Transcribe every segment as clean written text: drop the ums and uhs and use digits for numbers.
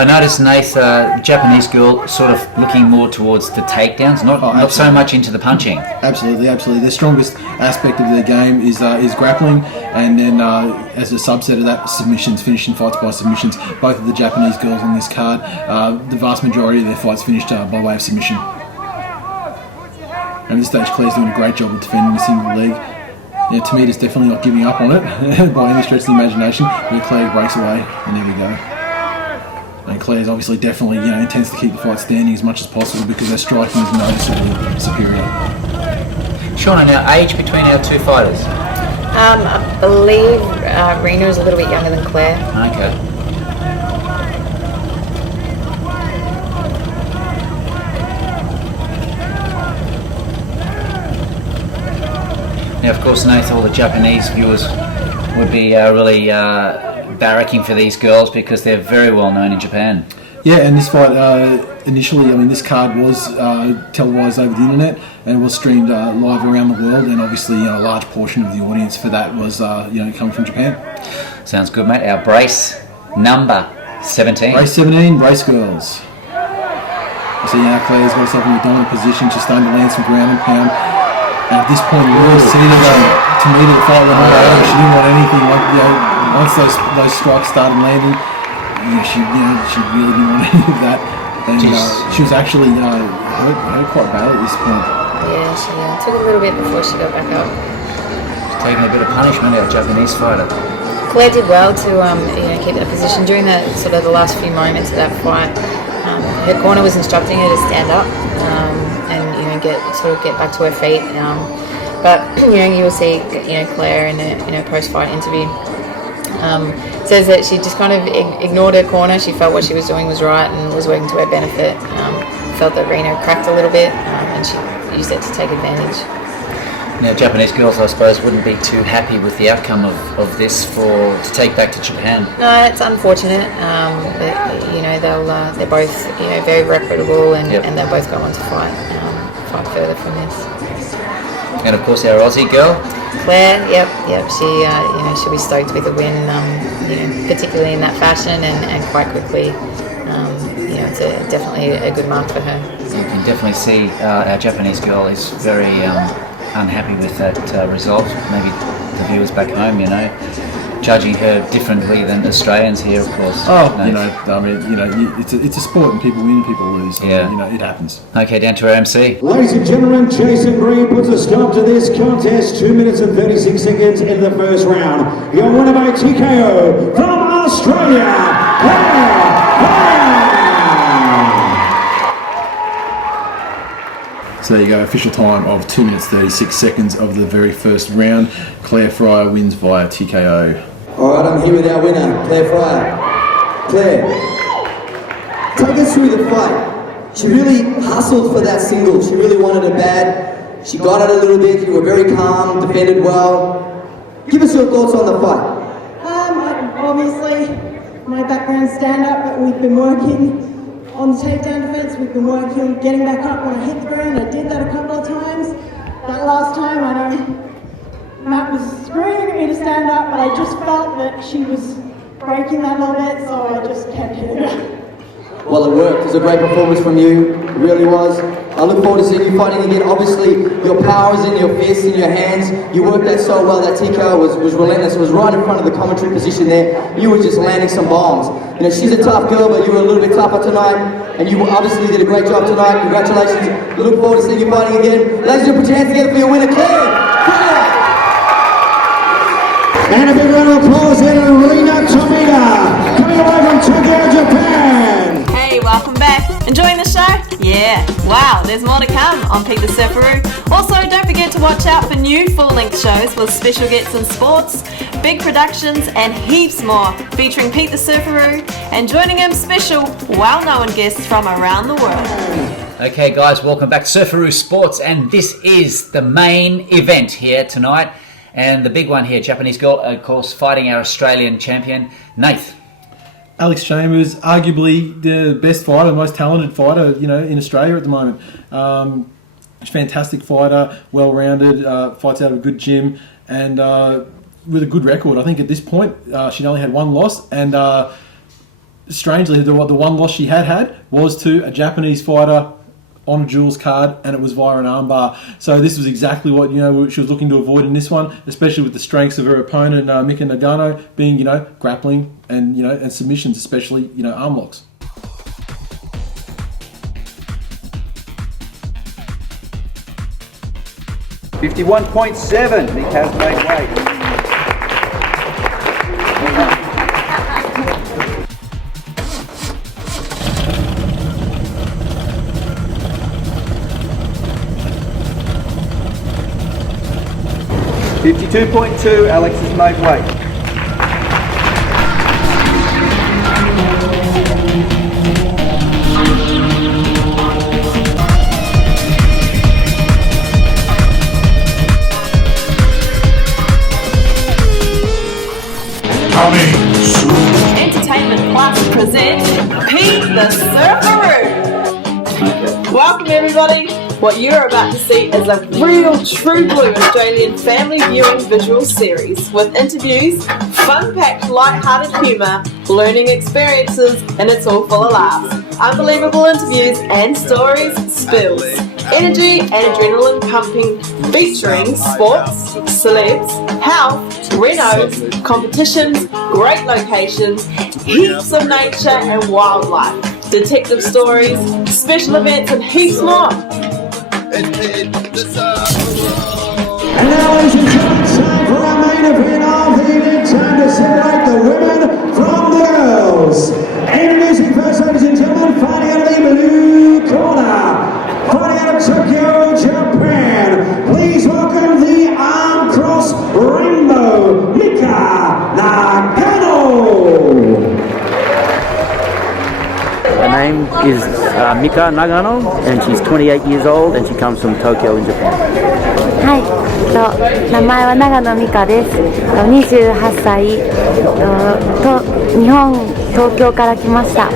I noticed, Nath, Japanese girl sort of looking more towards the takedowns, not so much into the punching. Absolutely. Their strongest aspect of their game is grappling, and then as a subset of that, submissions, finishing fights by submissions. Both of the Japanese girls on this card, the vast majority of their fights finished by way of submission. And at this stage, Claire's doing a great job of defending the single leg. Yeah, Tamita's definitely not giving up on it by any stretch of the imagination, but Claire breaks away, and there we go. And Claire's obviously definitely, intends to keep the fight standing as much as possible because their striking is noticeably superior. Shauna, now age between our two fighters? I believe Rena is a little bit younger than Claire. Okay. Now, of course, Nath, all the Japanese viewers would be really barracking for these girls because they're very well known in Japan. Yeah, and this fight initially, this card was televised over the internet and was streamed live around the world, and obviously a large portion of the audience for that was coming from Japan. Sounds good, mate. Our brace number 17. Brace 17, brace girls. So Claire's got herself in a dominant position. She's starting to land some ground and pound. And at this point, you really see that Tamita, the fight went on. She didn't want anything. Once those strikes started landing, she really didn't want any of that. And she was actually hurt quite badly at this point. Yeah, she took a little bit before she got back up. She's taking a bit of punishment, our Japanese fighter. Claire did well to keep that position during the last few moments of that fight. Her corner was instructing her to stand up and get back to her feet. But you will see Claire in her post-fight interview says that she just kind of ignored her corner. She felt what she was doing was right and was working to her benefit. Felt that Rena cracked a little bit and she used it to take advantage. Now, Japanese girls, I suppose, wouldn't be too happy with the outcome of this to take back to Japan. No, it's unfortunate. But they're both very reputable and they'll both go on to fight further from this. And of course, our Aussie girl, Claire. Yep. She'll be stoked with the win. Particularly in that fashion and quite quickly. It's definitely a good mark for her. You can definitely see our Japanese girl is very unhappy with that result. Maybe the viewers back home, judging her differently than Australians here, of course. It's a sport, and people win, people lose. Yeah. It happens. Okay, down to our MC. Ladies and gentlemen, Jason Green puts a stop to this contest. 2 minutes and 36 seconds into the first round. Your winner by TKO from Australia, So there you go, official time of 2 minutes 36 seconds of the very first round. Claire Fryer wins via TKO. All right, I'm here with our winner, Claire Fryer. Claire, take us through the fight. She really hustled for that single. She really wanted it bad. She got it a little bit. You were very calm, defended well. Give us your thoughts on the fight. Obviously, my background's stand-up, but we've been working on the takedown defense. We've been working on getting back up when I hit the ground. I did that a couple of times. That last time, I know Matt was screaming at me to stand up, but I just felt that she was breaking that a little bit, so I just kept hitting her. well, it worked. It was a great performance from you. It really was. I look forward to seeing you fighting again. Obviously, your power is in your fists, in your hands. You worked that so well. That TKO was relentless. It was right in front of the commentary position there. You were just landing some bombs. You know, she's a tough girl, but you were a little bit tougher tonight. And you obviously did a great job tonight. Congratulations. We look forward to seeing you fighting again. Ladies and gentlemen, put your hands together for your winner, Claire. And a big round of applause here to Rina Tomita, coming away from Tokyo, Japan. Hey, welcome back. Enjoying the show? Yeah. Wow, there's more to come on Pete the Surfaroo. Also, don't forget to watch out for new full-length shows with special guests in sports, big productions, and heaps more, featuring Pete the Surfaroo and joining him special, well-known guests from around the world. Okay, guys, welcome back to Surfaroo Sports, and this is the main event here tonight. And the big one here, Japanese girl, of course, fighting our Australian champion, Nath. Alex Chambers, arguably the best fighter, most talented fighter, in Australia at the moment. Fantastic fighter, well-rounded, fights out of a good gym, and with a good record. I think at this point she'd only had one loss, and strangely, the one loss she had was to a Japanese fighter on a Jules card, and it was via an armbar. So this was exactly what she was looking to avoid in this one, especially with the strengths of her opponent, Mika Nagano, being grappling and submissions, especially arm locks. .7. Nick has made weight. 52.2, Alex has made weight. Entertainment Plus presents Pete the Surfaroo. Welcome everybody. What you're about to see is a real true blue Australian family viewing visual series with interviews, fun-packed light-hearted humour, learning experiences, and it's all full of laughs. Unbelievable interviews and stories, spills, energy and adrenaline pumping, featuring sports, celebs, health, renos, competitions, great locations, heaps of nature and wildlife, detective stories, special events and heaps more. And now, ladies and gentlemen, time for our main event of the evening. Time to separate the women from the girls. Introducing first, ladies and gentlemen, fighting out of the blue corner, fighting out of Tokyo, Japan. Please welcome the arm cross rainbow, Mika Nagano. Her name is Mika Nagano, and she's 28 years old, and she comes from Tokyo in Japan. はい、名前は長野美香です。28歳と日本東京から来ました。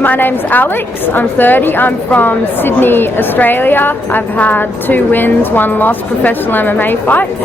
My name's Alex, I'm 30, I'm from Sydney, Australia. I've had 2 wins, 1 loss professional MMA fights.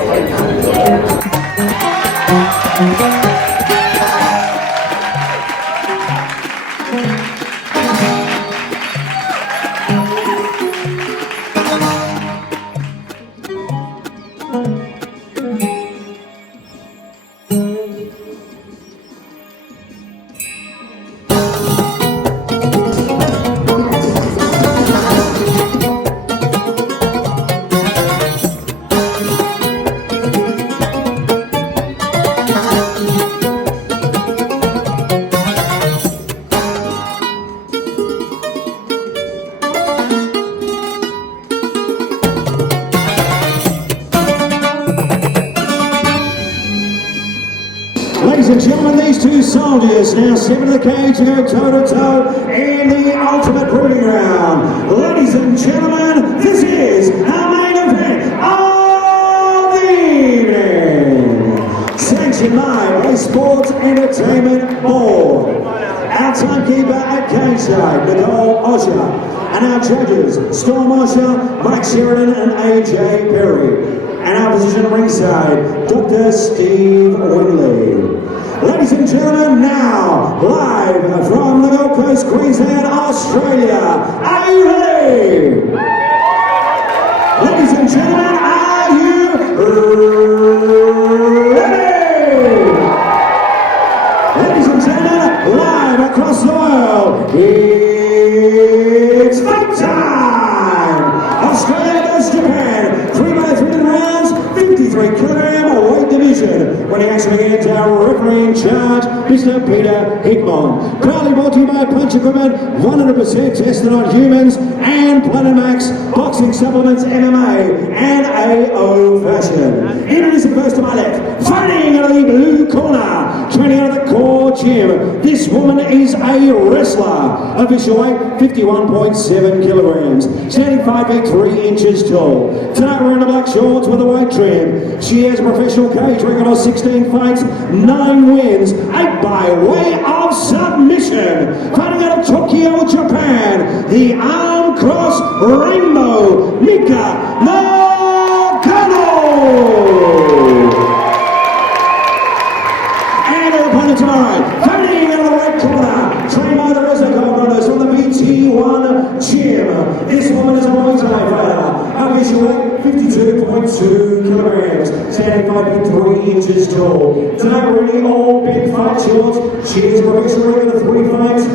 soldiers now step into the cage to go toe-to-toe in the ultimate proving round. Ladies and gentlemen, this is our main event of the evening. Sanctioned by Bay Sports Entertainment Board. Our timekeeper at Cageside, Nicole Osher. And our judges, Storm Osher, Mike Sheridan and AJ Perry. And our position ringside, Dr. Steve Winley. Ladies and gentlemen, now, live from the Gold Coast, Queensland, Australia, are you ready? Ladies and gentlemen, are you ready? Ladies and gentlemen, live across the world, it's fight time! Australia versus Japan, 3x3 rounds, 53 kilogram weight division. When the action begins, our referee in charge, Mr. Peter Hickmon. Proudly brought to you by Punch Equipment, 100% tested on humans, and Planet Max, boxing supplements, MMA, and AO Fashion. Introducing first to my left, fighting out of the blue corner, training out of the core gym. This woman is a wrestler. Official weight, 51.7 kilograms. Standing 5 feet 3 inches tall. Tonight we're in the black shorts with a white trim. She has a professional cage record of 16 fights, 9 wins, 8 by way of submission. Fighting out of Tokyo, Japan, the arm cross rainbow, Mika Nagano. And her opponent tonight, fighting out of the red corner, trained by the Reservoir Brothers from the BT1 gym. This woman is a Muay Thai fighter. Official weight, 52.2 kilograms, standing 5 feet 3 inches tall. Tonight we're in the all big fight shorts. She is a professional record of 3 fights, 2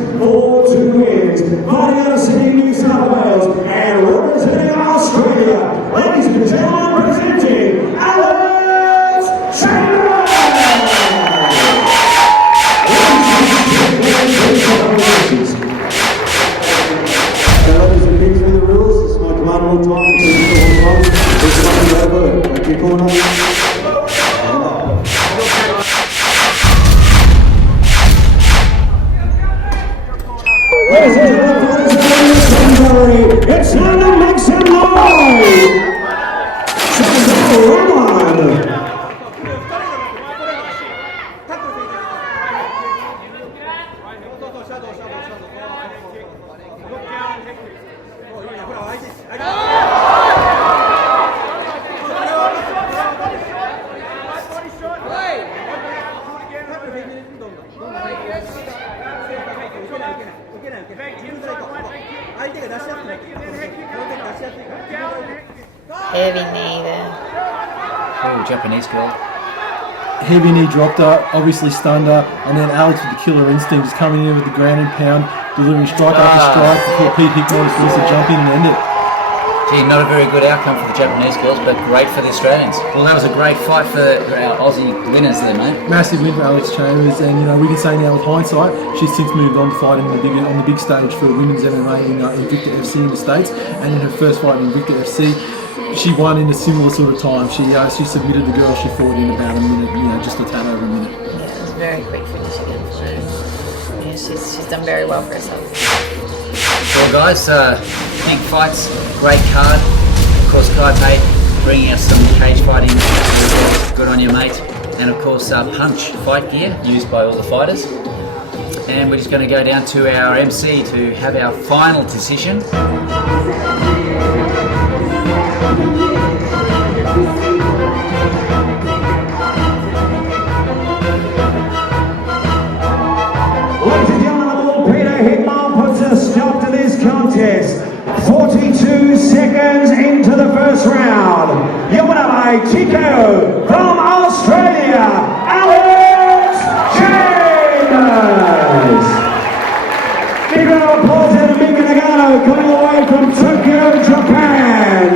wins. Fighting out of Sydney, New South Wales, and representing Australia. Ladies and gentlemen, presenting Alex Chandler! It's time to make some noise! Heavy knee there. Oh, Japanese girl. Heavy knee dropped her, obviously stunned her, and then Alex with the killer instinct just coming in with the ground and pound, delivering strike after strike before Pete Hickmon was supposed to jump in and end it. Gee, not a very good outcome for the Japanese girls, but great for the Australians. Well, that was a great fight for our Aussie winners there, mate. Massive win for Alex Chambers, and we can say now with hindsight, she's since moved on to fight on the big stage for women's MMA in Victor FC in the States, and in her first fight in Victor FC, she won in a similar sort of time. She submitted the girl she fought in about a minute, just a tad over a minute. Yeah, it was very quick finish again for her. Yeah, she's done very well for herself. Well, guys, big fights, great card. Of course, Kai Pate bringing us some cage fighting. Good on you, mate. And of course, punch fight gear used by all the fighters. And we're just going to go down to our MC to have our final decision. Ladies and gentlemen, Peter Hickmon puts a stop to this contest. 42 seconds into the first round. Your winner by TKO from Australia, Alex Chambers. Big round of applause to Mika Nagano coming away from Tokyo, Japan.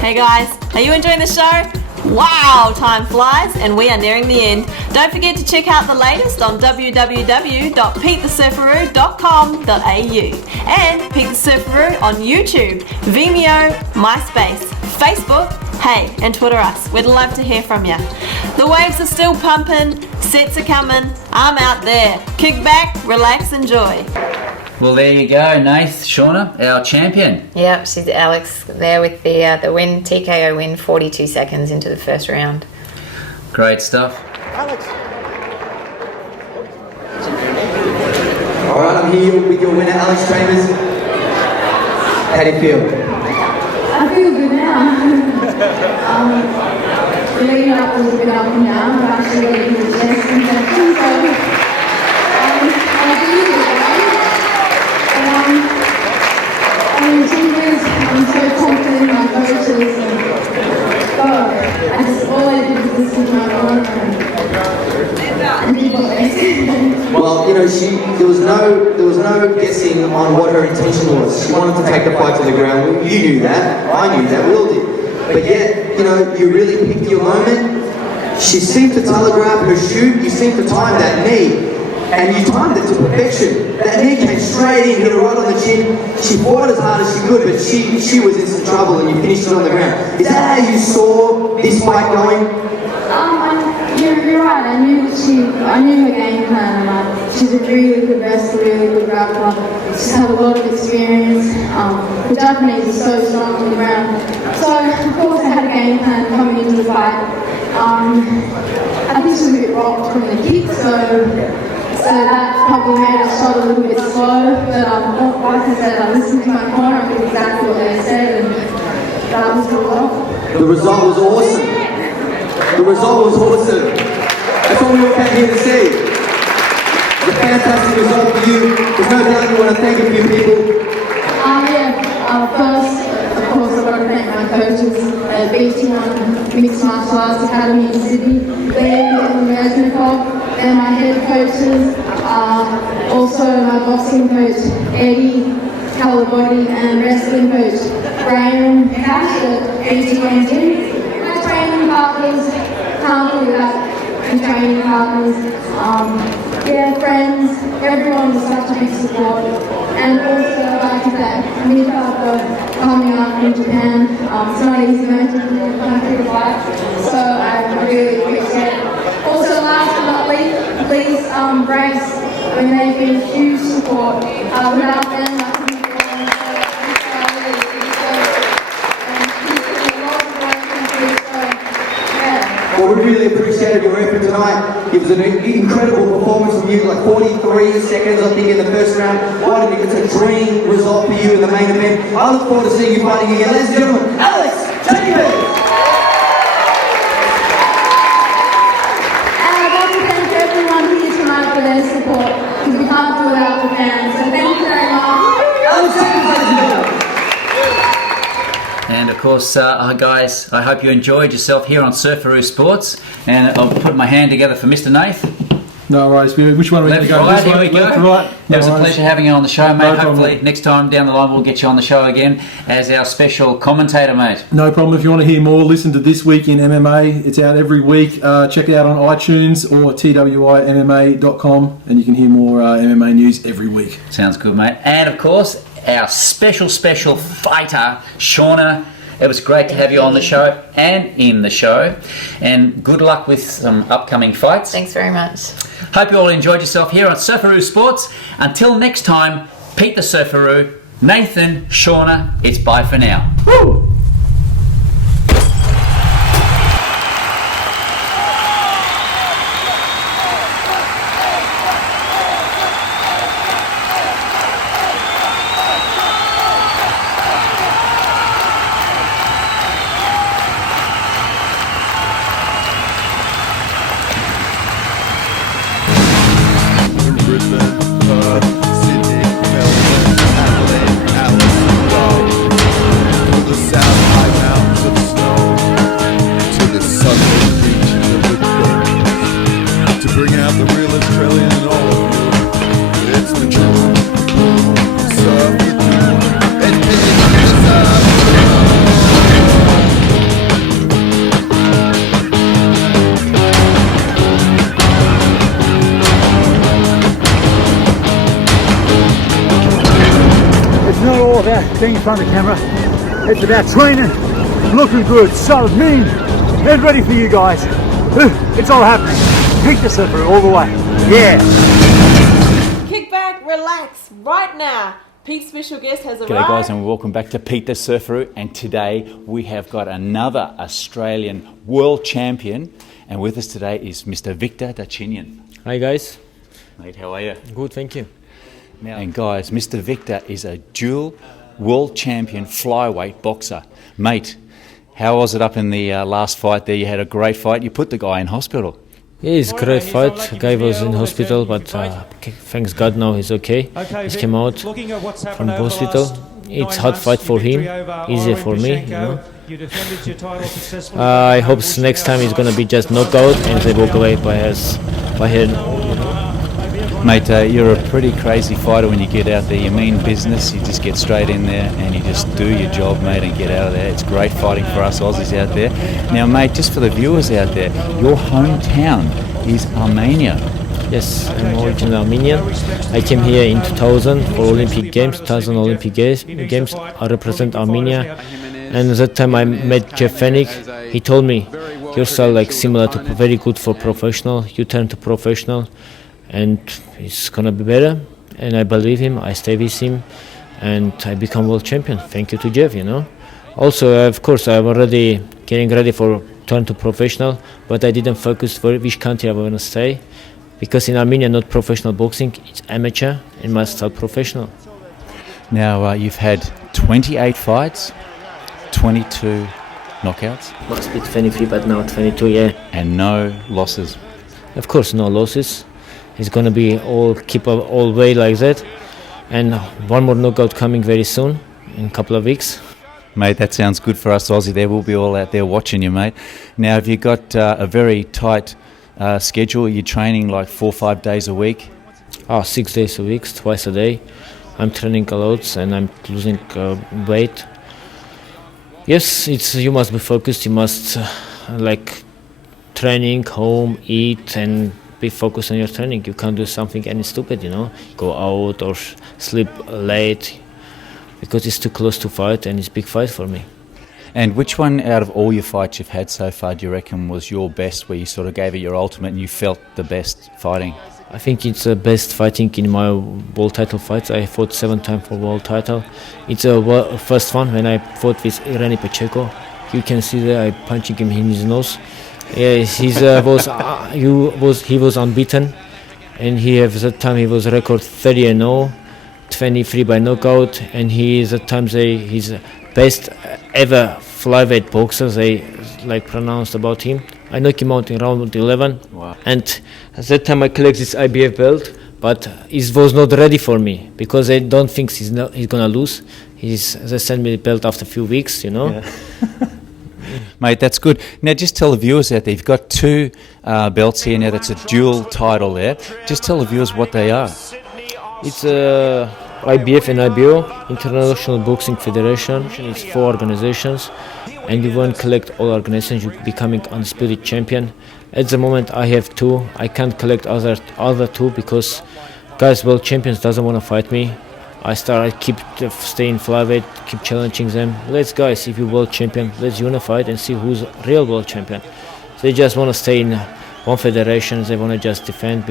Hey guys, are you enjoying the show? Wow, time flies and we are nearing the end. Don't forget to check out the latest on www.petethesurfaroo.com.au and Pete the Surfaroo on YouTube, Vimeo, MySpace, Facebook, Hey, and Twitter us. We'd love to hear from you. The waves are still pumping, sets are coming. I'm out there. Kick back, relax, enjoy. Well, there you go, Nath, Shauna, our champion. Yep, she's Alex there with the win, TKO win, 42 seconds into the first round. Great stuff. All right, I'm here with your winner, Alex Chambers. How do you feel? I feel good now. The leading up was a bit up and down. I've actually got a good chest infection, so I feel good. I'm so confident in my coaches, and all I did was listen to my mom and do what they said. Well, you know, there was no guessing on what her intention was. She wanted to take the fight to the ground. You knew that. I knew that. We all did. But yet, you know, you really picked your moment. She seemed to telegraph her shoot. You seemed to time that knee. And you timed it to perfection. That knee came straight in, hit her right on the chin. She fought as hard as she could, but she was in some trouble, and you finished it on the ground. Is that how you saw this fight going? You're right. I knew her game plan. She's a really good wrestler, really good grappler. She's had a lot of experience. The Japanese are so strong on the ground. So of course I had a game plan coming into the fight. I think she was a bit rocked from the kick, so that probably made her shot a little bit slow. But like I said, I listened to my corner and did exactly what they said, and that was the result. The result was awesome. The result was awesome. That's what we all came here to see. It's a fantastic result for you. There's no doubt you want to thank a few people. First, of course, I want to thank my coaches at BT1 Mixed Martial Arts Academy in Sydney, Liam and Resnikov, and my head coaches, also my boxing coach, Eddie Calabody, and wrestling coach, Graham Cash at BT1 Gym. My training partners, can't do that. My training partners, friends, everyone was such a big support. And also, like I said, Mika for coming up from Japan. It's not easy going to the country to fight, so I really appreciate it. Also, last but not least, please Brace, when they've been huge support. Without them, I couldn't have gone. Well, we really appreciated your effort tonight. It was an incredible performance from you, like 43 seconds, I think, in the first round. Why did it? It's a dream result for you in the main event. I look forward to seeing you fighting again. Ladies and gentlemen, Alex Chambers! And I'd like to thank everyone here tonight for their support, because we can't do it without the fans. So thank you very much. Alex Chambers, ladies and gentlemen. And of course, guys, I hope you enjoyed yourself here on Surfaroo Sports. And I'll put my hand together for Mr. Nath. No worries. Which one are we going to go? Right, This here one? we go. Left, right? It was a pleasure having you on the show, mate. No problem. Hopefully next time down the line we'll get you on the show again as our special commentator, mate. No problem. If you want to hear more, listen to This Week in MMA. It's out every week. Check it out on iTunes or twimma.com, and you can hear more MMA news every week. Sounds good, mate. And of course, our special fighter, Shauna. It was great to have you on the show and in the show. And good luck with some upcoming fights. Thanks very much. Hope you all enjoyed yourself here on Surfaroo Sports. Until next time, Pete the Surfaroo, Nathan, Shauna, it's bye for now. Woo! Sydney, Melbourne, Adelaide, Alice, from the south high mountains of snow to the southern beaches of the coast, to bring out the real Australian in all of you. It's the truth. Surf with you and pick this up. It's not all about being in front of the camera, it's about training looking good, so mean, and ready for you guys. It's all happening. Victor Surfaroo all the way. Yeah. Kick back, relax, right now. Pete's special guest has arrived. G'day guys, and welcome back to Pete the Surfaroo, and today we have got another Australian world champion, and with us today is Mr. Victor Darchinyan. Hi guys. Mate, how are you? Good, thank you. Now, and guys, Mr. Victor is a dual world champion flyweight boxer. Mate, how was it up in the last fight there? You had a great fight. You put the guy in hospital. Yeah, it's a great fight. The guy was in hospital, but thanks God now he's okay. He came out from the hospital. It's hard fight for him, easier for me, you know. I hope next time he's gonna be just knockout and they walk away by her. Mate, you're a pretty crazy fighter when you get out there. You mean business, you just get straight in there and you just do your job, mate, and get out of there. It's great fighting for us Aussies out there. Now, mate, just for the viewers out there, your hometown is Armenia. Yes, I'm original Armenian. I came here in 2000 for Olympic Games, 2000 Olympic Games. I represent Armenia. And at that time I met Jeff Fennick. He told me, your style like similar to very good for professional. You turn to professional and it's gonna be better. And I believe him, I stay with him, and I become world champion. Thank you to Jeff, you know. Also, of course, I'm already getting ready for turn to professional, but I didn't focus for which country I want to stay. Because in Armenia, not professional boxing, it's amateur and must start professional. Now, you've had 28 fights, 22 knockouts. Last bit 23, but now 22, yeah. And no losses. Of course, no losses. It's gonna be keep up all way like that. And one more knockout coming very soon, in a couple of weeks. Mate, that sounds good for us Aussie there. We'll be all out there watching you, mate. Now, have you got a very tight schedule? You're training like 4 or 5 days a week? 6 days a week, twice a day. I'm training a lot and I'm losing weight. Yes, you must be focused. You must training, home, eat, and be focused on your training. You can't do something any stupid, you know. Go out or sleep late because it's too close to fight and it's a big fight for me. And which one out of all your fights you've had so far do you reckon was your best, where you sort of gave it your ultimate and you felt the best fighting? I think it's the best fighting in my world title fights. I fought 7 times for world title. It's a first one when I fought with Irani Pacheco. You can see there I punching him in his nose. Yeah, he was unbeaten, and that time he was record 30-0, 23 by knockout, and he is at times he's best ever flyweight boxer. They pronounced about him. I knocked him out in round 11. Wow. And at that time I collected this IBF belt, but it was not ready for me because I don't think he's gonna lose. They sent me the belt after a few weeks, you know. Yeah. Mate, that's good. Now, just tell the viewers out there, you've got 2 belts here now. That's a dual title there. Just tell the viewers what they are. It's IBF and IBO, International Boxing Federation. It's 4 organizations, and you won't collect all organizations. You're becoming undisputed champion. At the moment, I have 2. I can't collect other 2 because guys, world champions doesn't want to fight me. I keep staying flyweight, keep challenging them. Let's guys, if you're world champion, let's unify and see who's real world champion. They just want to stay in one federation. They want to just defend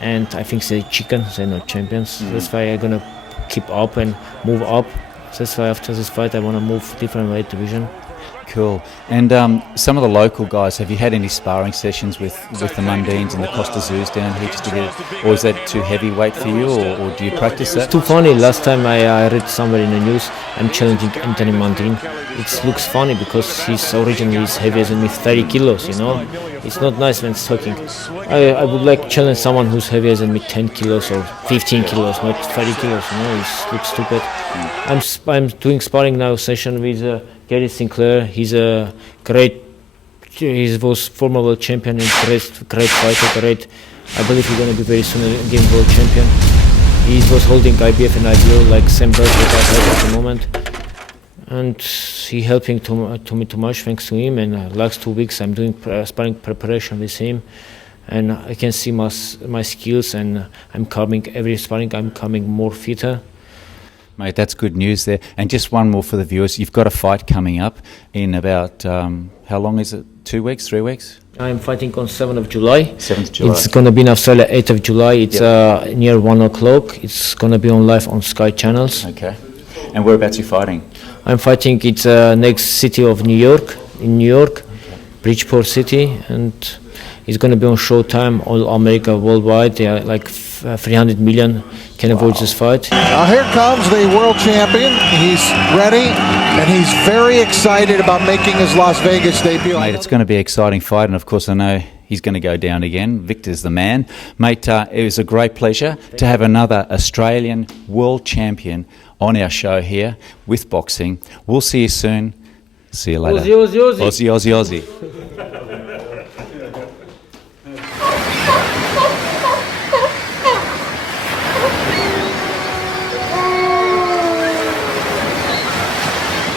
and I think they're chicken. They're not champions. That's why I'm gonna keep up and move up. That's why after this fight I want to move different weight division. Cool. And some of the local guys, have you had any sparring sessions with the Mundines and the Costa Zoos down here just to get it, or is that too heavyweight for you, or do you practice that? It's too funny. Last time I read somewhere in the news, I'm challenging Anthony Mundine. It looks funny because he's originally heavier than me, 30 kilos, you know. It's not nice when it's talking. I would like to challenge someone who's heavier than me, 10 kilos or 15 kilos, not 30 kilos, you know. It looks stupid. I'm doing sparring now session with Gary Sinclair. He was former world champion and great fighter, I believe he's going to be very soon again world champion. He was holding IBF and IBO like same belt that I have at the moment. And he helping to me too much, thanks to him. And last 2 weeks I'm doing sparring preparation with him. And I can see my skills, and I'm coming, every sparring I'm coming more fitter. Mate, that's good news there. And just one more for the viewers. You've got a fight coming up in about, how long is it? 2 weeks, 3 weeks? I'm fighting on 7th of July. 7th of July. It's going to be in Australia 8th of July. It's near 1 o'clock. It's going to be on live on Sky channels. Okay. And whereabouts are you fighting? I'm fighting, it's next city of New York, in New York, Bridgeport City, and it's going to be on Showtime, all America, worldwide. They are like 300 million can avoid this fight. Now here comes the world champion. He's ready, and he's very excited about making his Las Vegas debut. Mate, it's going to be an exciting fight, and of course I know he's going to go down again. Victor's the man. Mate, it was a great pleasure to have another Australian world champion on our show here with boxing. We'll see you soon. See you later. Aussie, Aussie, Aussie. Aussie, Aussie, Aussie.